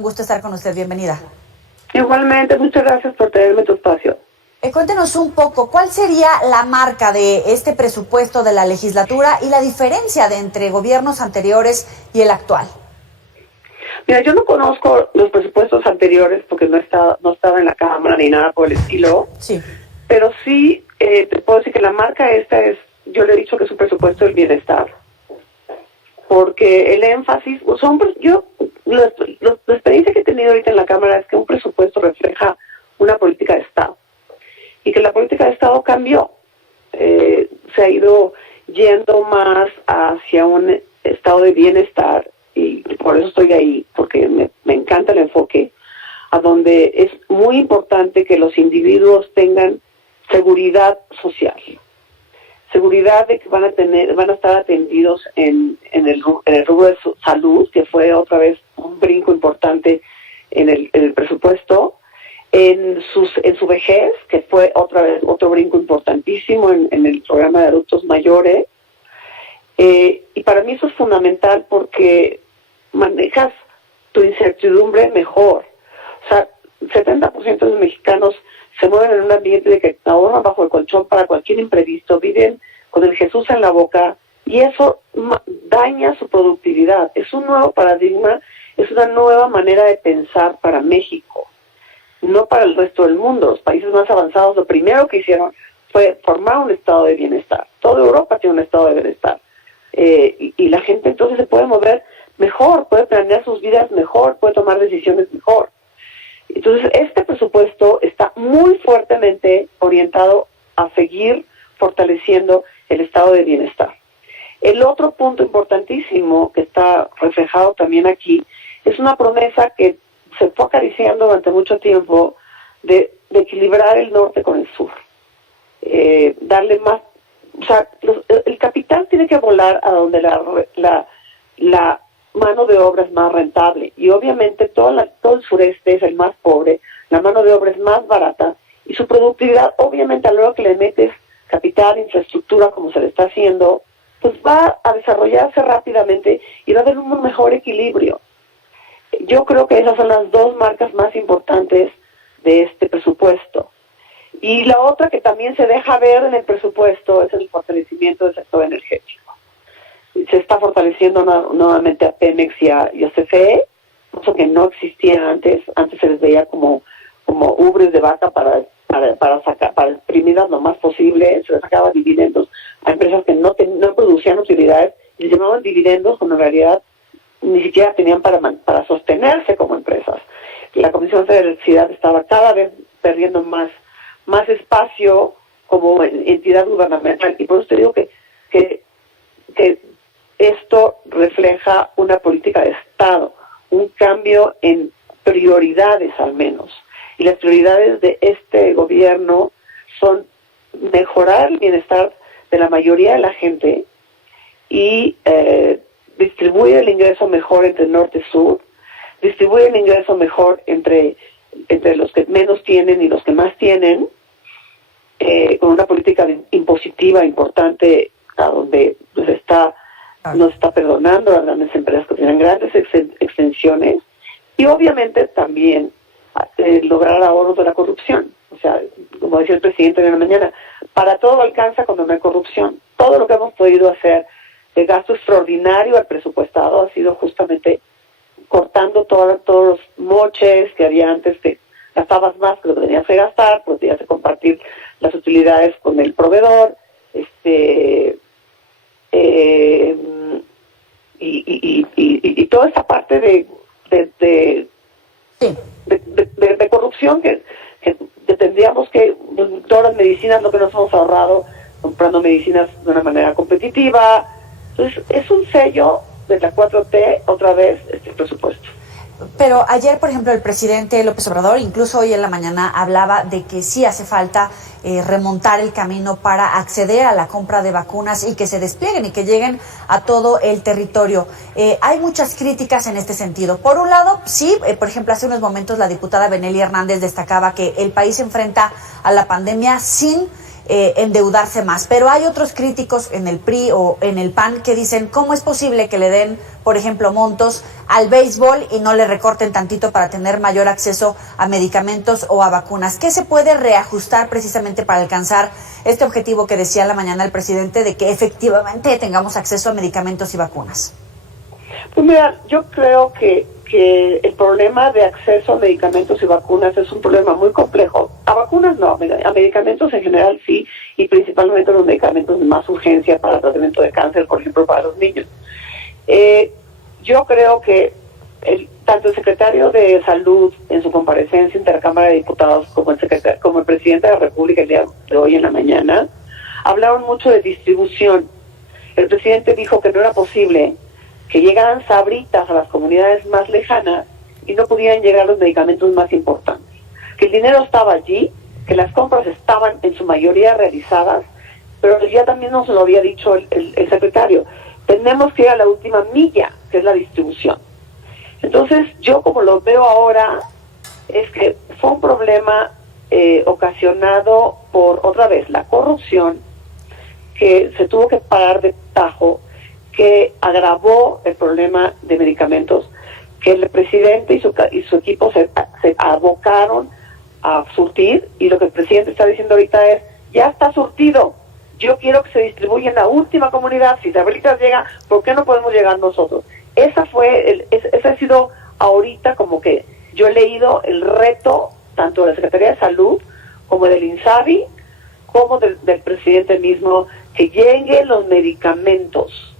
Un gusto estar con usted, bienvenida. Igualmente, muchas gracias por tenerme tu espacio. Cuéntenos un poco, ¿cuál sería la marca de este presupuesto de la legislatura y la diferencia entre gobiernos anteriores y el actual? Mira, yo no conozco los presupuestos anteriores porque no estaba en la Cámara ni nada por el estilo. Sí. Pero sí te puedo decir que la marca esta es, yo le he dicho que es un presupuesto del bienestar. Porque el énfasis, la experiencia que he tenido ahorita en la Cámara es que un presupuesto refleja una política de Estado. Y que la política de Estado cambió. Se ha ido yendo más hacia un estado de bienestar, y por eso estoy ahí, porque me encanta el enfoque, a donde es muy importante que los individuos tengan seguridad social. Seguridad de que van a estar atendidos en el rubro de salud, que fue otra vez un brinco importante en el presupuesto, en su vejez, que fue otra vez otro brinco importantísimo en el programa de adultos mayores, y para mí eso es fundamental porque manejas tu incertidumbre mejor. O sea, 70% de los mexicanos se mueven en un ambiente de que ahorran bajo el colchón para cualquier imprevisto, viven con el Jesús en la boca, y eso daña su productividad. Es un nuevo paradigma, es una nueva manera de pensar para México, no para el resto del mundo. Los países más avanzados lo primero que hicieron fue formar un estado de bienestar. Toda Europa tiene un estado de bienestar. Y la gente entonces se puede mover mejor, puede planear sus vidas mejor, puede tomar decisiones mejor. Entonces este presupuesto está muy fuertemente orientado a seguir fortaleciendo el estado de bienestar. El otro punto importantísimo que está reflejado también aquí es una promesa que se fue acariciando durante mucho tiempo de equilibrar el norte con el sur. Darle más, o sea, el capital tiene que volar a donde la mano de obra es más rentable, y obviamente todo el sureste es el más pobre, la mano de obra es más barata, y su productividad, obviamente, a lo que le metes capital, infraestructura, como se le está haciendo, pues va a desarrollarse rápidamente y va a haber un mejor equilibrio. Yo creo que esas son las dos marcas más importantes de este presupuesto. Y la otra que también se deja ver en el presupuesto es el fortalecimiento del sector energético. Se está fortaleciendo nuevamente a Pemex y a CFE, cosa que no existía antes. Antes se les veía como ubres de vaca para exprimirlas lo más posible. Se les sacaba dividendos a empresas que no producían utilidades, y les llamaban dividendos cuando en realidad ni siquiera tenían para sostenerse como empresas. La Comisión de Electricidad estaba cada vez perdiendo más espacio como entidad gubernamental, y por eso te digo que esto refleja una política de Estado, un cambio en prioridades al menos. Y las prioridades de este gobierno son mejorar el bienestar de la mayoría de la gente y distribuir el ingreso mejor entre norte y sur, distribuir el ingreso mejor entre los que menos tienen y los que más tienen, con una política impositiva importante, a donde nos está perdonando a las grandes empresas que tienen grandes extensiones, y obviamente también lograr ahorros de la corrupción. O sea, como decía el presidente de la mañana, para todo alcanza cuando no hay corrupción. Todo lo que hemos podido hacer de gasto extraordinario al presupuestado ha sido justamente cortando todos los moches que había antes, que gastabas más que lo que tenías que gastar, pues tenías que compartir las utilidades con el proveedor, y toda esta parte de corrupción que tendríamos que, todas las medicinas, lo que nos hemos ahorrado comprando medicinas de una manera competitiva. Entonces es un sello de la 4T otra vez este presupuesto. Pero ayer, por ejemplo, el presidente López Obrador, incluso hoy en la mañana, hablaba de que sí hace falta remontar el camino para acceder a la compra de vacunas y que se desplieguen y que lleguen a todo el territorio. Hay muchas críticas en este sentido. Por un lado, sí, por ejemplo, hace unos momentos la diputada Benelli Hernández destacaba que el país se enfrenta a la pandemia sin endeudarse más. Pero hay otros críticos en el PRI o en el PAN que dicen, ¿cómo es posible que le den, por ejemplo, montos al béisbol y no le recorten tantito para tener mayor acceso a medicamentos o a vacunas? ¿Qué se puede reajustar precisamente para alcanzar este objetivo que decía en la mañana el presidente de que efectivamente tengamos acceso a medicamentos y vacunas? Pues mira, yo creo que el problema de acceso a medicamentos y vacunas es un problema muy complejo. A vacunas no, a medicamentos en general sí, y principalmente los medicamentos de más urgencia para el tratamiento de cáncer, por ejemplo, para los niños. Yo creo que tanto el secretario de Salud en su comparecencia en la Cámara de Diputados como el presidente de la República el día de hoy en la mañana hablaron mucho de distribución. El presidente dijo que no era posible que llegaran sabritas a las comunidades más lejanas y no pudieran llegar los medicamentos más importantes. Que el dinero estaba allí, que las compras estaban en su mayoría realizadas, pero ya también nos lo había dicho el secretario. Tenemos que ir a la última milla, que es la distribución. Entonces, yo como lo veo ahora, es que fue un problema ocasionado por, otra vez, la corrupción, que se tuvo que parar de tajo, que agravó el problema de medicamentos, que el presidente y su equipo se abocaron a surtir, y lo que el presidente está diciendo ahorita es, ya está surtido, yo quiero que se distribuya en la última comunidad, si Sabritas llega, ¿por qué no podemos llegar nosotros? Ese ha sido ahorita como que yo he leído el reto, tanto de la Secretaría de Salud, como del INSABI, como del presidente mismo, que lleguen los medicamentos.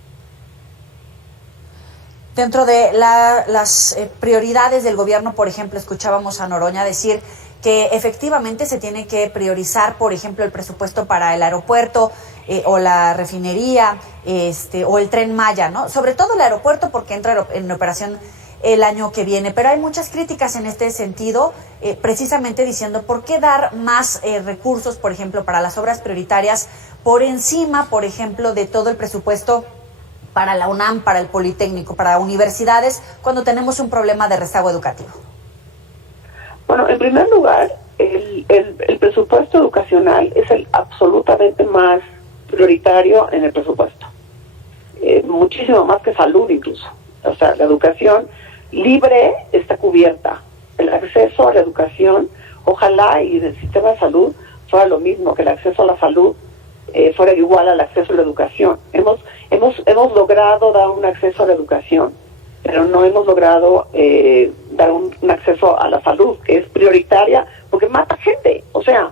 Dentro de las prioridades del gobierno, por ejemplo, escuchábamos a Noroña decir que efectivamente se tiene que priorizar, por ejemplo, el presupuesto para el aeropuerto o la refinería o el Tren Maya, ¿no? Sobre todo el aeropuerto porque entra en operación el año que viene, pero hay muchas críticas en este sentido, precisamente diciendo por qué dar más recursos, por ejemplo, para las obras prioritarias por encima, por ejemplo, de todo el presupuesto para la UNAM, para el Politécnico, para universidades, cuando tenemos un problema de rezago educativo. Bueno, en primer lugar, el presupuesto educacional es el absolutamente más prioritario en el presupuesto. Muchísimo más que salud incluso. O sea, la educación libre está cubierta. El acceso a la educación, ojalá y del sistema de salud fuera lo mismo, que el acceso a la salud fuera igual al acceso a la educación. Hemos logrado dar un acceso a la educación, pero no hemos logrado dar un acceso a la salud, que es prioritaria, porque mata gente. O sea,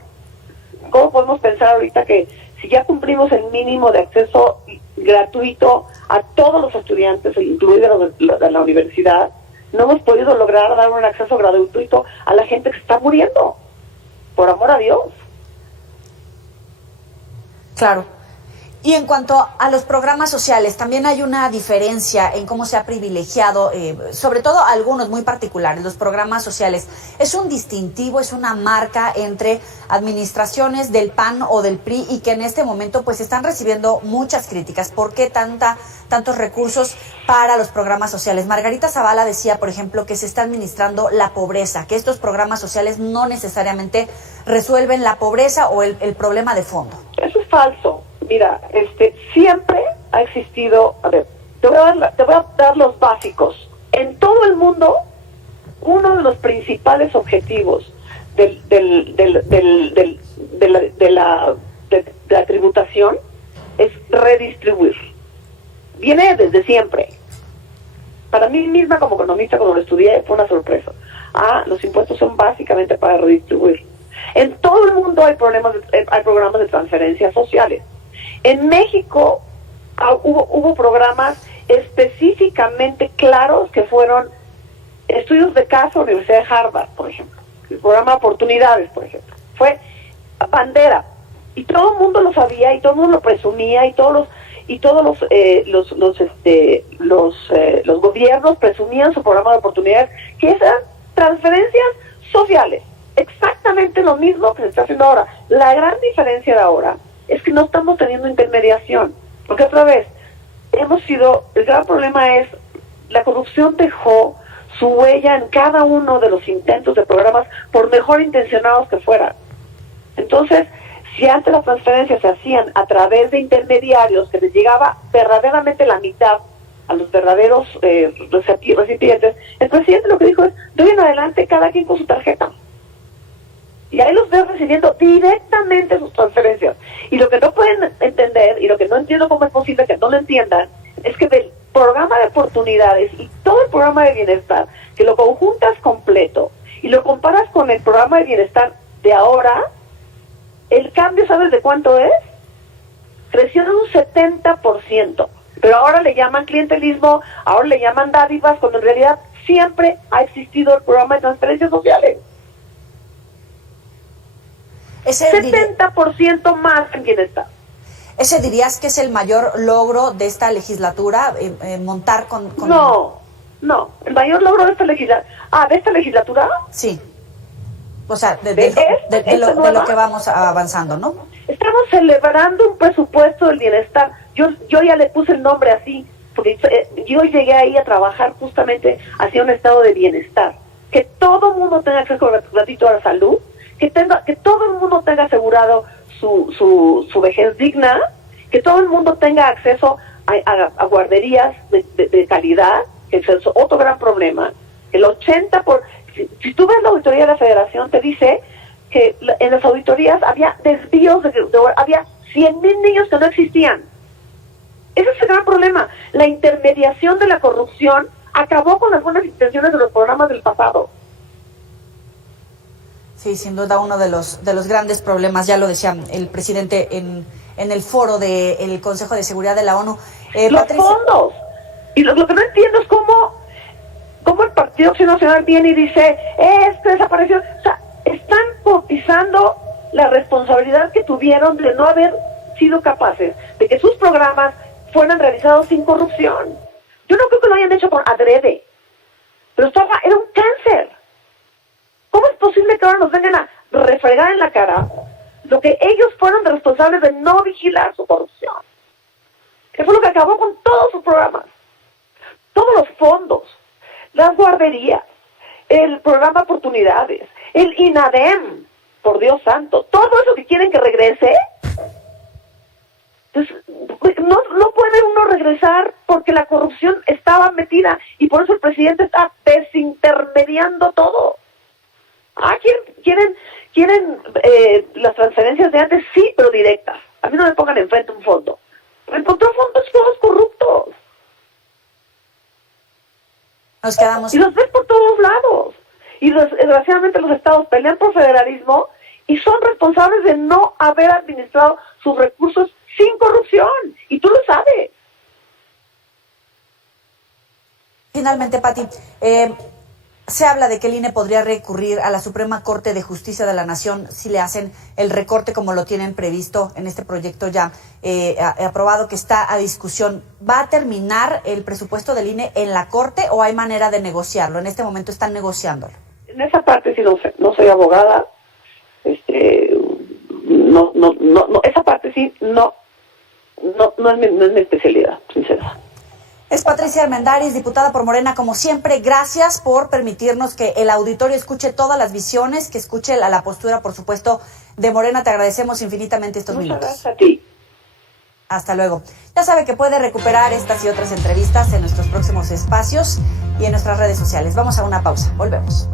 ¿cómo podemos pensar ahorita que si ya cumplimos el mínimo de acceso gratuito a todos los estudiantes, incluida la universidad, no hemos podido lograr dar un acceso gratuito a la gente que se está muriendo? Por amor a Dios. Claro. Y en cuanto a los programas sociales, también hay una diferencia en cómo se ha privilegiado, sobre todo algunos muy particulares, los programas sociales. Es un distintivo, es una marca entre administraciones del PAN o del PRI y que en este momento pues están recibiendo muchas críticas. ¿Por qué tantos recursos para los programas sociales? Margarita Zavala decía, por ejemplo, que se está administrando la pobreza, que estos programas sociales no necesariamente resuelven la pobreza o el problema de fondo. Eso es falso. Mira, siempre ha existido, a ver, te voy a dar los básicos. En todo el mundo, uno de los principales objetivos de la tributación es redistribuir. Viene desde siempre. Para mí misma como economista, cuando lo estudié, fue una sorpresa. Los impuestos son básicamente para redistribuir. En todo el mundo hay programas de transferencias sociales. En México hubo programas específicamente claros que fueron estudios de caso, Universidad de Harvard, por ejemplo, el programa Oportunidades, por ejemplo, fue bandera, y todo el mundo lo sabía y todo el mundo lo presumía y todos los gobiernos presumían su programa de oportunidades, que eran transferencias sociales, exactamente lo mismo que se está haciendo ahora. La gran diferencia de ahora es que no estamos teniendo intermediación, porque otra vez, el gran problema es, la corrupción dejó su huella en cada uno de los intentos de programas, por mejor intencionados que fueran. Entonces, Si antes las transferencias se hacían a través de intermediarios, que les llegaba verdaderamente la mitad a los verdaderos recipientes, el presidente lo que dijo es, de hoy en adelante cada quien con su tarjeta. Y ahí los veo recibiendo directamente sus transferencias. Y lo que no pueden entender, y lo que no entiendo cómo es posible que no lo entiendan, es que del programa de oportunidades y todo el programa de bienestar, que lo conjuntas completo y lo comparas con el programa de bienestar de ahora, el cambio, ¿sabes de cuánto es? Creció en un 70%. Pero ahora le llaman clientelismo, ahora le llaman dádivas, cuando en realidad siempre ha existido el programa de transferencias sociales. 70% más en bienestar. ¿Ese dirías que es el mayor logro de esta legislatura, montar con...? No, el mayor logro de esta legislatura... ¿de esta legislatura? Sí. O sea, de lo que vamos avanzando, ¿no? Estamos celebrando un presupuesto del bienestar. Yo ya le puse el nombre así, porque yo llegué ahí a trabajar justamente hacia un estado de bienestar. Que todo el mundo tenga acceso gratuito a la salud, que todo el mundo tenga asegurado su vejez digna, que todo el mundo tenga acceso a guarderías de calidad, que es otro gran problema. El 80%, si tú ves la auditoría de la Federación, te dice que en las auditorías había desvíos, había 100,000 niños que no existían. Ese es el gran problema. La intermediación de la corrupción acabó con las buenas intenciones de los programas del pasado. Sí, sin duda uno de los grandes problemas, ya lo decía el presidente en el foro del Consejo de Seguridad de la ONU. Los fondos. Y lo que no entiendo es cómo el Partido Acción Nacional viene y dice, que desapareció. O sea, están cotizando la responsabilidad que tuvieron de no haber sido capaces de que sus programas fueran realizados sin corrupción. Yo no creo que lo hayan hecho con adrede, pero era un cáncer. ¿Cómo es posible que ahora nos vengan a refregar en la cara lo que ellos fueron responsables de no vigilar su corrupción? Que fue lo que acabó con todos sus programas. Todos los fondos, las guarderías, el programa Oportunidades, el INADEM, por Dios santo, todo eso que quieren que regrese. Entonces, no puede uno regresar porque la corrupción estaba metida y por eso el presidente está desintermediando todo. ¿Quieren las transferencias de antes? Sí, pero directas. A mí no me pongan enfrente un fondo. Encontró fondos todos corruptos. Nos quedamos... Y los ves por todos lados. Y desgraciadamente los estados pelean por federalismo y son responsables de no haber administrado sus recursos sin corrupción. Y tú lo sabes. Finalmente, Pati, se habla de que el INE podría recurrir a la Suprema Corte de Justicia de la Nación si le hacen el recorte como lo tienen previsto en este proyecto ya aprobado que está a discusión. ¿Va a terminar el presupuesto del INE en la Corte o hay manera de negociarlo? En este momento están negociándolo. En esa parte sí no soy abogada. Esa parte sí no es mi especialidad, sinceramente. Es Patricia Armendáriz, diputada por Morena, como siempre. Gracias por permitirnos que el auditorio escuche todas las visiones, que escuche la postura, por supuesto, de Morena. Te agradecemos infinitamente estos minutos. Muchas gracias a ti. Hasta luego. Ya sabe que puede recuperar estas y otras entrevistas en nuestros próximos espacios y en nuestras redes sociales. Vamos a una pausa. Volvemos.